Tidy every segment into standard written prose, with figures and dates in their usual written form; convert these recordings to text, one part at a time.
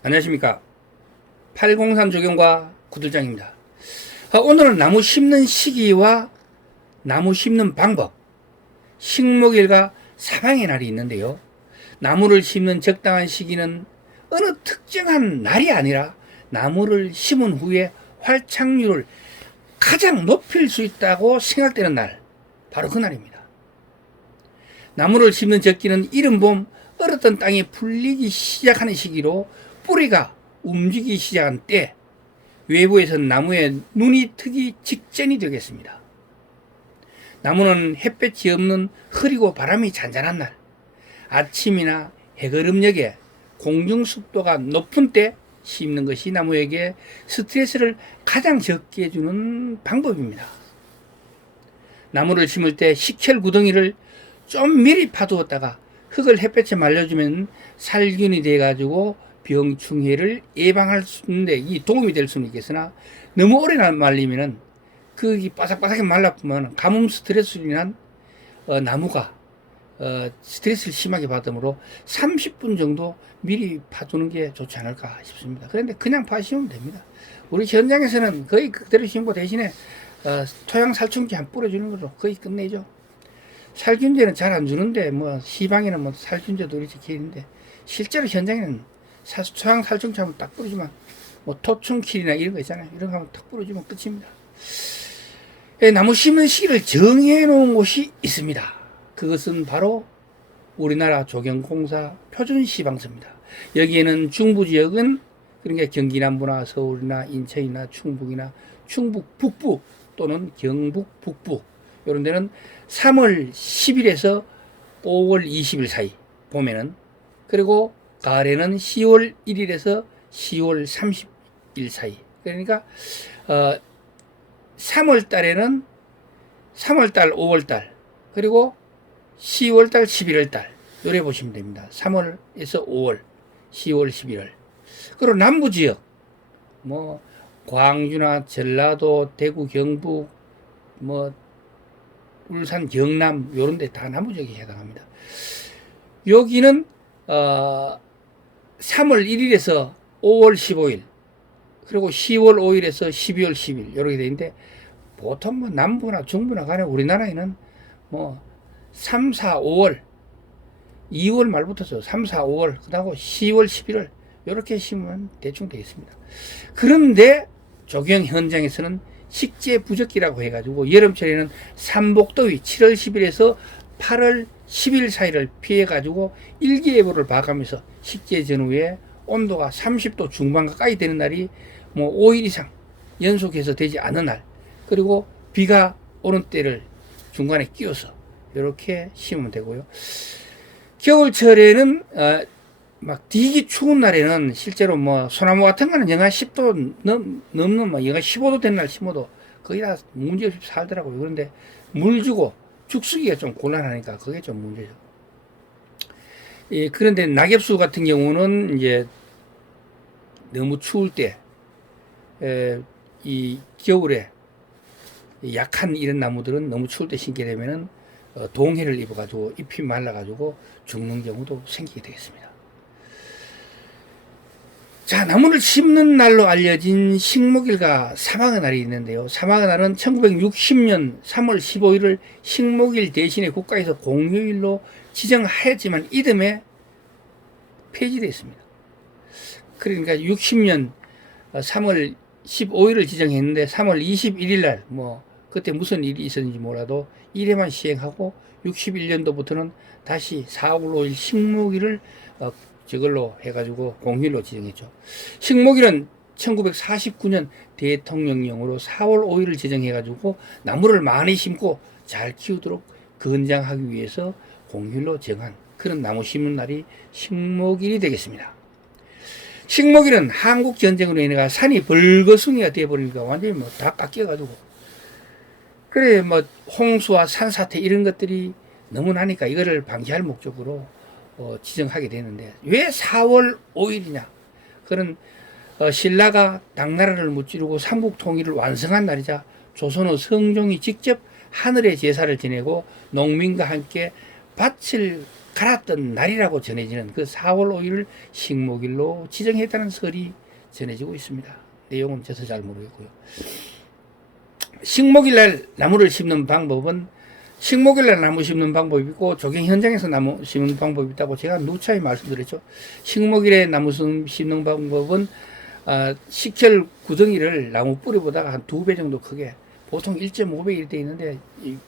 안녕하십니까. 803 조경과 구들장입니다. 오늘은 나무 심는 시기와 나무 심는 방법, 식목일과 사방의 날이 있는데요. 나무를 심는 적당한 시기는 어느 특정한 날이 아니라 나무를 심은 후에 활착률을 가장 높일 수 있다고 생각되는 날, 바로 그 날입니다. 나무를 심는 적기는 이른 봄 얼었던 땅이 풀리기 시작하는 시기로 뿌리가 움직이기 시작한 때, 외부에선 나무에 눈이 트기 직전이 되겠습니다. 나무는 햇볕이 없는 흐리고 바람이 잔잔한 날, 아침이나 해거름녘에 공중 습도가 높은 때 심는 것이 나무에게 스트레스를 가장 적게 해주는 방법입니다. 나무를 심을 때 식혈 구덩이를 좀 미리 파두었다가 흙을 햇볕에 말려주면 살균이 돼가지고 병충해를 예방할 수 있는데 이 도움이 될 수는 있겠으나, 너무 오래 말리면은 그 바삭바삭하게 말라보면 가뭄 스트레스로 인한 나무가 스트레스를 심하게 받으므로 30분 정도 미리 파두는 게 좋지 않을까 싶습니다. 그런데 그냥 파시면 됩니다. 우리 현장에서는 거의 그대로 심고 대신에 토양 살충제 한 뿌려주는 걸로 거의 끝내죠. 살균제는 잘 안 주는데, 뭐 시방에는 뭐 살균제도 이렇게 기는데, 실제로 현장에는 토양 살충제 한번 딱 뿌려주면, 뭐 토충킬이나 이런 거 있잖아요. 이런 거 한번 딱 뿌려주면 끝입니다. 나무 심는 시기를 정해 놓은 곳이 있습니다. 그것은 바로 우리나라 조경공사 표준시방서입니다. 여기에는 중부지역은, 그러니까 경기 남부나 서울이나 인천이나 충북이나 충북 북부 또는 경북 북부, 이런 데는 3월 10일에서 5월 20일 사이 봄에는, 그리고 가을에는 10월 1일에서 10월 30일 사이, 그러니까 3월 달에는 3월 달, 5월 달, 그리고 10월 달, 11월 달, 요래 보시면 됩니다. 3월에서 5월, 10월, 11월. 그리고 남부 지역, 뭐 광주나 전라도, 대구, 경북, 뭐 울산, 경남, 요런 데 다 남부 지역에 해당합니다. 여기는 3월 1일에서 5월 15일, 그리고 10월 5일에서 12월 10일 이렇게 되어 있는데, 보통 뭐 남부나 중부나 간에 우리나라에는 뭐 3, 4, 5월, 2월 말부터죠. 3, 4, 5월, 그다음 10월, 11월 이렇게 심으면 대충 되겠습니다. 그런데 조경 현장에서는 식재 부적기라고 해가지고 여름철에는 삼복더위 7월 10일에서 8월 10일 사이를 피해가지고 일기예보를 봐가면서 식재 전후에 온도가 30도 중반 가까이 되는 날이 뭐 5일 이상 연속해서 되지 않은 날, 그리고 비가 오는 때를 중간에 끼워서 이렇게 심으면 되고요. 겨울철에는 막 되게 추운 날에는 실제로 뭐 소나무 같은 거는 영하 10도 넘는 뭐 영하 15도 된 날 심어도 거의 다 문제없이 살더라고요. 그런데 물 주고 죽수기가 좀 곤란하니까 그게 좀 문제죠. 그런데 낙엽수 같은 경우는 이제 너무 추울 때, 이 겨울에 약한 이런 나무들은 너무 추울 때 심게 되면은 동해를 입어가지고 잎이 말라가지고 죽는 경우도 생기게 되겠습니다. 자, 나무를 심는 날로 알려진 식목일과 사막의 날이 있는데요. 사막의 날은 1960년 3월 15일을 식목일 대신에 국가에서 공휴일로 지정하였지만 이듬해 폐지되어 있습니다. 그러니까 60년 3월 15일을 지정했는데 3월 21일 날 뭐 그때 무슨 일이 있었는지 몰라도 1회만 시행하고 61년도부터는 다시 4월 5일 식목일을 저걸로 해가지고 공휴일로 지정했죠. 식목일은 1949년 대통령령으로 4월 5일을 지정해가지고 나무를 많이 심고 잘 키우도록 건장하기 위해서 공휴일로 정한 그런 나무 심는 날이 식목일이 되겠습니다. 식목일은 한국전쟁으로 인해 산이 벌거숭이가 되어버리니까 완전히 뭐 다 깎여가지고, 그래 뭐 홍수와 산사태 이런 것들이 너무 나니까 이거를 방지할 목적으로 지정하게 되는데, 왜 4월 5일이냐? 그런 신라가 당나라를 무찌르고 삼국 통일을 완성한 날이자 조선의 성종이 직접 하늘의 제사를 지내고 농민과 함께 밭을 갈았던 날이라고 전해지는 그 4월 5일을 식목일로 지정했다는 설이 전해지고 있습니다. 내용은 저도 잘 모르겠고요. 식목일날 나무를 심는 방법은 식목일날 나무 심는 방법이 있고 조경 현장에서 나무 심는 방법이 있다고 제가 누차히 말씀드렸죠. 식목일에 나무 심는 방법은 식혈 구덩이를 나무 뿌리보다가 한 2배 정도 크게, 보통 1.5배 이렇게 돼 있는데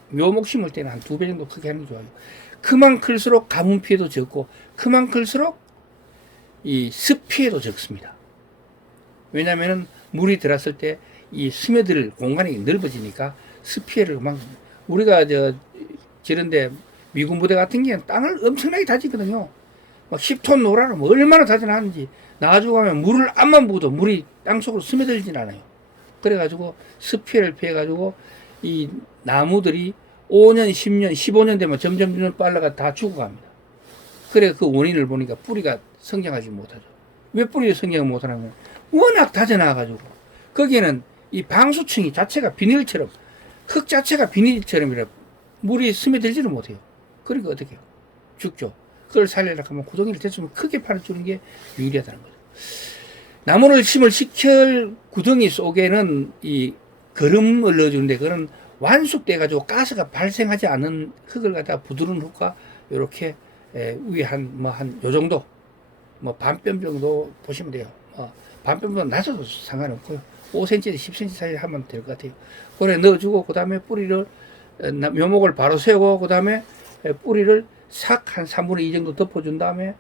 묘목 심을 때는 한 2배 정도 크게 하는 게 좋아요. 크면 클수록 가뭄 피해도 적고 크면 클수록 이 습 피해도 적습니다. 왜냐하면 물이 들어왔을 때 이 스며들 공간이 넓어지니까 습 피해를 막, 우리가 저런데 미군 부대 같은 경우는 땅을 엄청나게 다지거든요. 막 10톤 노라면 얼마나 다져나는지, 나가지고 가면 물을 앞만 부어도 물이 땅속으로 스며들진 않아요. 그래가지고 습 피해를 피해가지고 이 나무들이 5년, 10년, 15년 되면 점점 빨라가 다 죽어갑니다. 그래 그 원인을 보니까 뿌리가 성장하지 못하죠. 왜 뿌리가 성장을 못하냐면 워낙 다져나가지고 거기에는 이 방수층이 자체가 비닐처럼, 흙 자체가 비닐처럼이라 물이 스며들지를 못해요. 그러니까 어떻게 해요? 죽죠. 그걸 살리려고 하면 구덩이를 대충 크게 파주는 게 유리하다는 거죠. 나무를 심을 식혈 구덩이 속에는 이 거름을 넣어주는데, 그런 완숙돼 가지고 가스가 발생하지 않은 흙을 갖다가 부드러운 흙과 이렇게 위에 한 요 정도, 뭐 반뼘 정도 보시면 돼요. 반뼘보다 낮아도 상관없고요. 5cm, 10cm 사이 하면 될 것 같아요. 그래 넣어주고 그 다음에 뿌리를 묘목을 바로 세우고 그 다음에 뿌리를 싹 한 3분의 2 정도 덮어준 다음에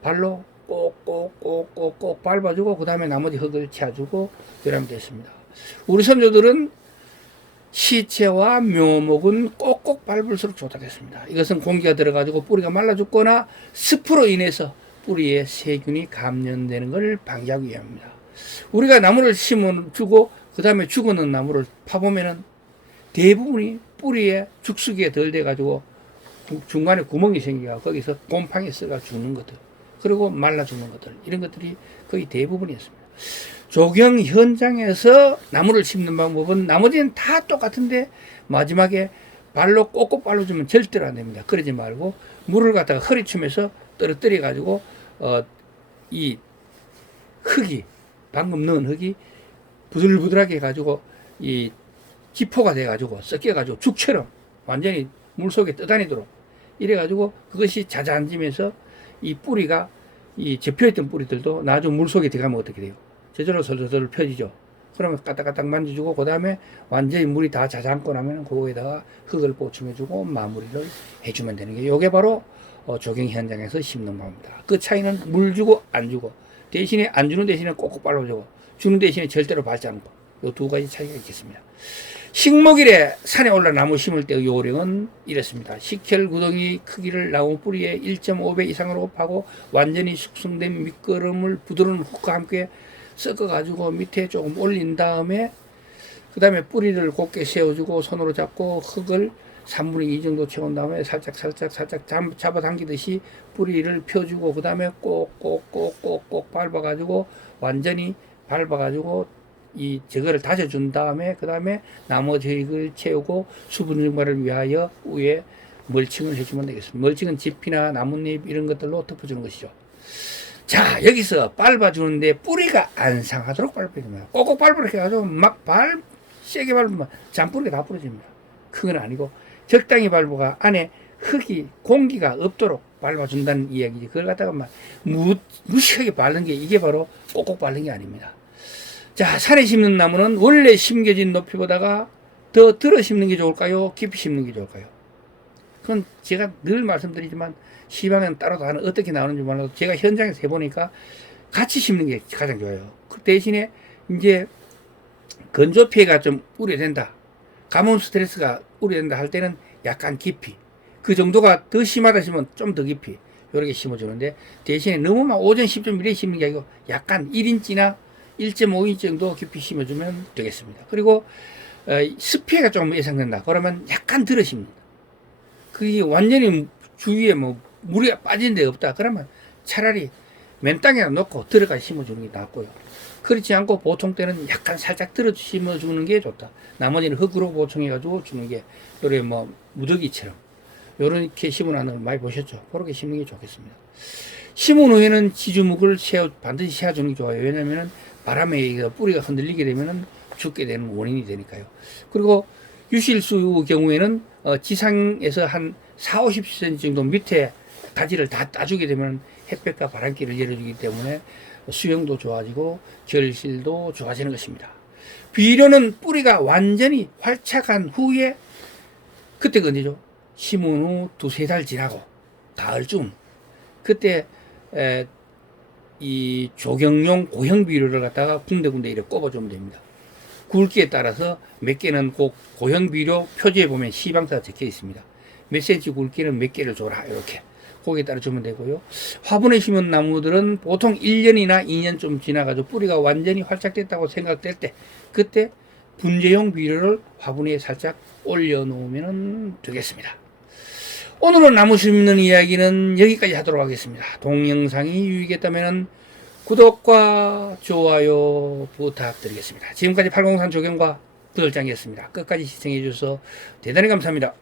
발로 꼭꼭꼭꼭꼭 밟아주고 그 다음에 나머지 흙을 채워주고 이러면 됐습니다. 우리 선조들은 시체와 묘목은 꼭꼭 밟을수록 좋다겠습니다. 이것은 공기가 들어가지고 뿌리가 말라 죽거나 습으로 인해서 뿌리에 세균이 감염되는 걸 방지하기 위함입니다. 우리가 나무를 심어주고 그 다음에 죽어는 나무를 파보면은 대부분이 뿌리에 죽수기에 덜 돼가지고 중간에 구멍이 생기고 거기서 곰팡이 썩어 죽는 것들, 그리고 말라 죽는 것들, 이런 것들이 거의 대부분이었습니다. 조경 현장에서 나무를 심는 방법은 나머지는 다 똑같은데 마지막에 발로 꼭꼭 발라주면 절대로 안 됩니다. 그러지 말고 물을 갖다가 허리춤에서 떨어뜨려 가지고 이 흙이, 방금 넣은 흙이 부들부들하게 해가지고 이 기포가 돼가지고 섞여가지고 죽처럼 완전히 물속에 떠다니도록 이래가지고 그것이 자자앉으면서 이 뿌리가, 이 접혀있던 뿌리들도 나중에 물속에 들어가면 어떻게 돼요? 저절로 설설설 펴지죠. 그러면 까딱까딱 만져주고 그 다음에 완전히 물이 다 자자앉고 나면 그거에다가 흙을 보충해주고 마무리를 해주면 되는 게, 요게 바로 조경 현장에서 심는 방법입니다. 그 차이는 물 주고 안 주고, 대신에 안 주는 대신에 꼭꼭 발라주고 주는 대신에 절대로 밟지 않고, 요 두 가지 차이가 있겠습니다. 식목일에 산에 올라 나무 심을 때의 요령은 이렇습니다. 식혈 구덩이 크기를 나무 뿌리에 1.5배 이상으로 파고 완전히 숙성된 밑거름을 부드러운 흙과 함께 섞어가지고 밑에 조금 올린 다음에 그 다음에 뿌리를 곧게 세워주고 손으로 잡고 흙을 3분의 2 정도 채운 다음에 살짝 잡아당기듯이 뿌리를 펴주고 그 다음에 꼭꼭꼭꼭꼭 밟아가지고 완전히 밟아가지고 저거를 다져준 다음에 그 다음에 나머지 흙을 채우고 수분 증발을 위하여 위에 멀칭을 해주면 되겠습니다. 멀칭은 짚이나 나뭇잎 이런 것들로 덮어주는 것이죠. 자, 여기서 밟아주는데 뿌리가 안 상하도록 밟아야 됩니다. 꼭꼭 밟으라 해가지고 세게 밟으면 잔뿌리가 다 부러집니다. 그건 아니고 적당히 밟아가 안에 흙이, 공기가 없도록 밟아준다는 이야기지. 그걸 갖다가 막 무식하게 밟는 게, 이게 바로 꼭꼭 밟는 게 아닙니다. 자, 산에 심는 나무는 원래 심겨진 높이보다가 더 들어 심는 게 좋을까요? 깊이 심는 게 좋을까요? 그건 제가 늘 말씀드리지만 시방은 따로 하는 어떻게 나오는지 몰라도 제가 현장에서 해보니까 같이 심는 게 가장 좋아요. 그 대신에 이제 건조 피해가 좀 우려된다, 가뭄 스트레스가 우려된다 할 때는 약간 깊이, 그 정도가 더 심하다 싶으면 좀 더 깊이 이렇게 심어주는데, 대신에 너무 막 5전 10전 이렇게 심는 게 아니고 약간 1인치나 1.5인치 정도 깊이 심어주면 되겠습니다. 그리고 습피해가 좀 예상된다 그러면 약간 들어 심는다. 그게 완전히 주위에 뭐 물이 빠진 데 없다 그러면 차라리 맨 땅에다 놓고 들어가 심어주는 게 낫고요. 그렇지 않고 보통 때는 약간 살짝 들어 심어주는 게 좋다. 나머지는 흙으로 보충해가지고 주는 게, 요래 뭐 무더기처럼 요렇게 심어놓는 걸 많이 보셨죠? 그렇게 심는 게 좋겠습니다. 심은 후에는 지주목을 반드시 세워주는 게 좋아요. 왜냐면은 바람에 의해서 뿌리가 흔들리게 되면은 죽게 되는 원인이 되니까요. 그리고 유실수 경우에는 지상에서 한 4, 50cm 정도 밑에 가지를 다 따주게 되면 햇볕과 바람길을 열어주기 때문에 수영도 좋아지고 결실도 좋아지는 것입니다. 비료는 뿌리가 완전히 활착한 후에 그때가 언제죠? 심은 후 두세 달 지나고 가을쯤 그때 이 조경용 고형 비료를 갖다가 군데군데 이렇게 꼽아주면 됩니다. 굵기에 따라서 몇 개는 꼭 고형 비료 표지에 보면 시방사가 적혀 있습니다. 몇 센치 굵기는 몇 개를 줘라 이렇게 거기에 따라 주면 되고요. 화분에 심은 나무들은 보통 1년이나 2년 좀 지나가지고 뿌리가 완전히 활착됐다고 생각될 때 그때 분재용 비료를 화분에 살짝 올려놓으면 되겠습니다. 오늘은 나무 심는 이야기는 여기까지 하도록 하겠습니다. 동영상이 유익했다면 구독과 좋아요 부탁드리겠습니다. 지금까지 803 조경과 부설장이었습니다. 끝까지 시청해 주셔서 대단히 감사합니다.